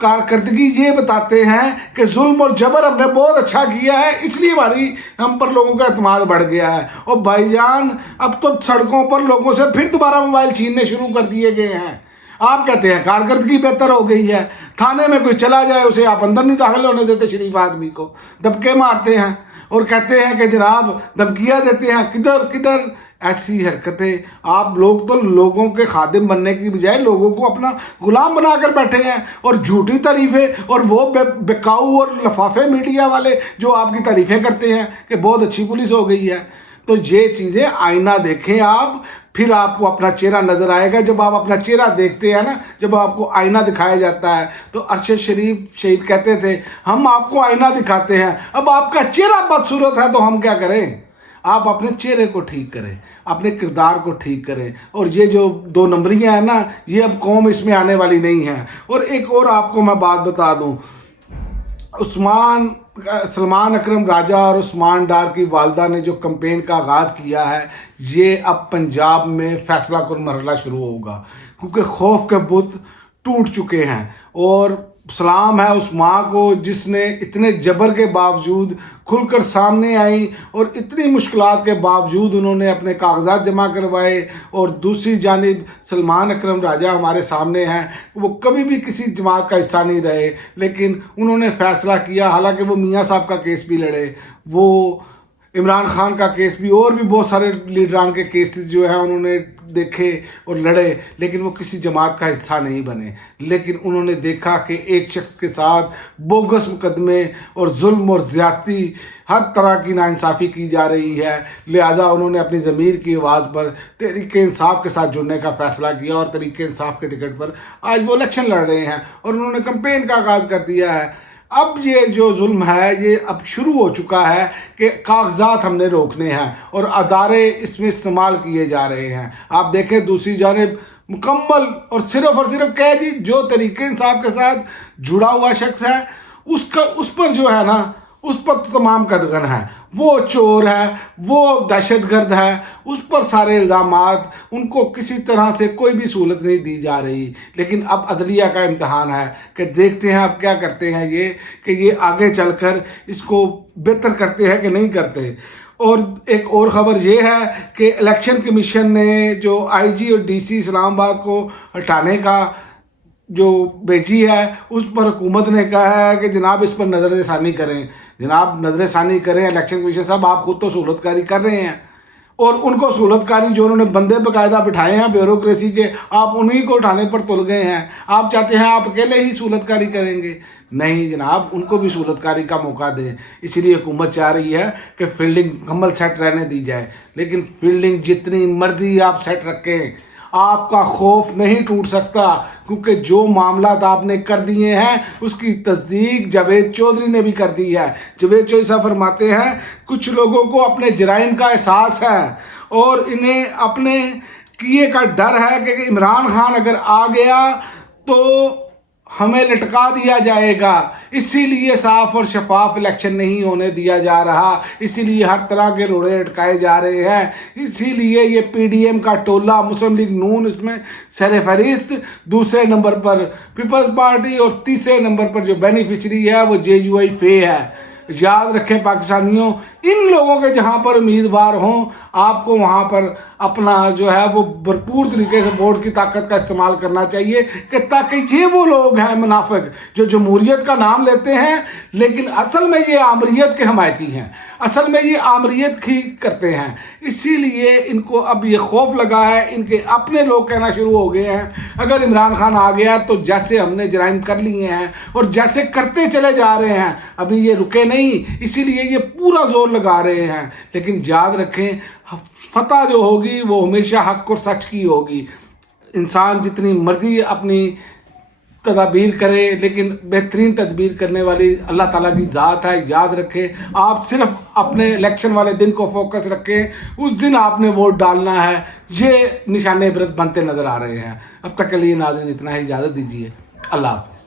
کارکردگی یہ بتاتے ہیں کہ ظلم اور جبر ہم نے بہت اچھا کیا ہے، اس لیے ہم پر لوگوں کا اعتماد بڑھ گیا ہے۔ اور بھائی جان اب تو سڑکوں پر لوگوں سے پھر دوبارہ موبائل چھیننے شروع کر دیے گئے ہیں۔ آپ کہتے ہیں کارکردگی بہتر ہو گئی ہے، تھانے میں کوئی چلا جائے اسے آپ اندر نہیں داخل ہونے دیتے، شریف آدمی کو دبکے مارتے ہیں اور کہتے ہیں کہ جناب دھمکیاں دیتے ہیں۔ کدھر ایسی حرکتیں؟ آپ لوگ تو لوگوں کے خادم بننے کی بجائے لوگوں کو اپنا غلام بنا کر بیٹھے ہیں، اور جھوٹی تعریفیں اور وہ بکاؤ اور لفافے میڈیا والے جو آپ کی تعریفیں کرتے ہیں کہ بہت اچھی پولیس ہو گئی ہے۔ تو یہ چیزیں آئینہ دیکھیں آپ، پھر آپ کو اپنا چہرہ نظر آئے گا۔ جب آپ اپنا چہرہ دیکھتے ہیں نا، جب آپ کو آئینہ دکھایا جاتا ہے، تو ارشد شریف شہید کہتے تھے ہم آپ کو آئینہ دکھاتے ہیں، اب آپ کا چہرہ بدصورت ہے تو ہم کیا کریں؟ آپ اپنے چہرے کو ٹھیک کریں، اپنے کردار کو ٹھیک کریں، اور یہ جو 2 نمبریاں ہیں نا، یہ اب قوم اس میں آنے والی نہیں ہے۔ اور ایک اور آپ کو میں بات بتا دوں، سلمان اکرم راجہ اور عثمان ڈار کی والدہ نے جو کمپین کا آغاز کیا ہے، یہ اب پنجاب میں فیصلہ کن مرحلہ شروع ہوگا، کیونکہ خوف کے بت ٹوٹ چکے ہیں۔ اور سلام ہے اس ماں کو جس نے اتنے جبر کے باوجود کھل کر سامنے آئی، اور اتنی مشکلات کے باوجود انہوں نے اپنے کاغذات جمع کروائے۔ اور دوسری جانب سلمان اکرم راجہ ہمارے سامنے ہیں، وہ کبھی بھی کسی جماعت کا حصہ نہیں رہے، لیکن انہوں نے فیصلہ کیا، حالانکہ وہ میاں صاحب کا کیس بھی لڑے، وہ عمران خان کا کیس بھی، اور بھی بہت سارے لیڈران کے کیسز جو ہیں انہوں نے دیکھے اور لڑے، لیکن وہ کسی جماعت کا حصہ نہیں بنے۔ لیکن انہوں نے دیکھا کہ ایک شخص کے ساتھ بوگس مقدمے اور ظلم اور زیادتی، ہر طرح کی ناانصافی کی جا رہی ہے، لہٰذا انہوں نے اپنی ضمیر کی آواز پر تحریک انصاف کے ساتھ جڑنے کا فیصلہ کیا، اور تحریک انصاف کے ٹکٹ پر آج وہ الیکشن لڑ رہے ہیں، اور انہوں نے کمپین کا آغاز کر دیا ہے۔ اب یہ جو ظلم ہے یہ اب شروع ہو چکا ہے کہ کاغذات ہم نے روکنے ہیں، اور ادارے اس میں استعمال کیے جا رہے ہیں۔ آپ دیکھیں دوسری جانب مکمل اور صرف کہہ جی جو تحریک انصاف کے ساتھ جڑا ہوا شخص ہے، اس پر جو ہے نا، اس پر تمام قدغن ہے، وہ چور ہے، وہ دہشت گرد ہے، اس پر سارے الزامات، ان کو کسی طرح سے کوئی بھی سہولت نہیں دی جا رہی۔ لیکن اب عدلیہ کا امتحان ہے کہ دیکھتے ہیں اب کیا کرتے ہیں یہ، کہ یہ آگے چل کر اس کو بہتر کرتے ہیں کہ نہیں کرتے۔ اور ایک اور خبر یہ ہے کہ الیکشن کمیشن نے جو آئی جی اور ڈی سی اسلام آباد کو ہٹانے کا جو بھیجی ہے، اس پر حکومت نے کہا ہے کہ جناب اس پر نظر ثانی کریں۔ جناب نظر ثانی کریں، الیکشن کمیشن صاحب آپ خود تو سہولت کاری کر رہے ہیں، اور ان کو سہولت کاری جو انہوں نے بندے باقاعدہ بٹھائے ہیں بیوروکریسی کے، آپ انہی کو اٹھانے پر تل گئے ہیں۔ آپ چاہتے ہیں آپ اکیلے ہی سہولت کاری کریں گے؟ نہیں جناب، ان کو بھی سہولت کاری کا موقع دیں۔ اس لیے حکومت چاہ رہی ہے کہ فیلڈنگ مکمل سیٹ رہنے دی جائے، لیکن فیلڈنگ جتنی مرضی آپ سیٹ رکھیں، آپ کا خوف نہیں ٹوٹ سکتا، کیونکہ جو معاملات آپ نے کر دیے ہیں اس کی تصدیق جاوید چودھری نے بھی کر دی ہے۔ جاوید چودھری صاحب فرماتے ہیں کچھ لوگوں کو اپنے جرائم کا احساس ہے، اور انہیں اپنے کیے کا ڈر ہے کہ عمران خان اگر آ گیا تو ہمیں لٹکا دیا جائے گا، اسی لیے صاف اور شفاف الیکشن نہیں ہونے دیا جا رہا، اسی لیے ہر طرح کے روڑے لٹکائے جا رہے ہیں، اسی لیے یہ پی ڈی ایم کا ٹولہ، مسلم لیگ نون اس میں سر فہرست، دوسرے نمبر پر پیپلز پارٹی، اور تیسرے نمبر پر جو بینیفیشری ہے وہ جے یو آئی فے ہے۔ یاد رکھیں پاکستانیوں، ان لوگوں کے جہاں پر امیدوار ہوں، آپ کو وہاں پر اپنا جو ہے وہ بھرپور طریقے سے ووٹ کی طاقت کا استعمال کرنا چاہیے، کہ تاکہ یہ وہ لوگ ہیں منافق جو جمہوریت کا نام لیتے ہیں لیکن اصل میں یہ آمریت کے حمایتی ہیں، اصل میں یہ آمریت کی کرتے ہیں۔ اسی لیے ان کو اب یہ خوف لگا ہے، ان کے اپنے لوگ کہنا شروع ہو گئے ہیں اگر عمران خان آ گیا تو جیسے ہم نے جرائم کر لیے ہیں اور جیسے کرتے چلے جا رہے ہیں، ابھی یہ رکے نہیں، اسی لیے یہ پورا زور لگا رہے ہیں۔ لیکن یاد رکھیں فتح جو ہوگی وہ ہمیشہ حق اور سچ کی ہوگی۔ انسان جتنی مرضی اپنی تدابیر کرے، لیکن بہترین تدبیر کرنے والی اللہ تعالیٰ کی ذات ہے۔ یاد رکھیں، آپ صرف اپنے الیکشن والے دن کو فوکس رکھیں، اس دن آپ نے ووٹ ڈالنا ہے، یہ نشان عبرت بنتے نظر آ رہے ہیں۔ اب تک کے لیے ناظرین اتنا ہی، اجازت دیجیے، اللہ حافظ۔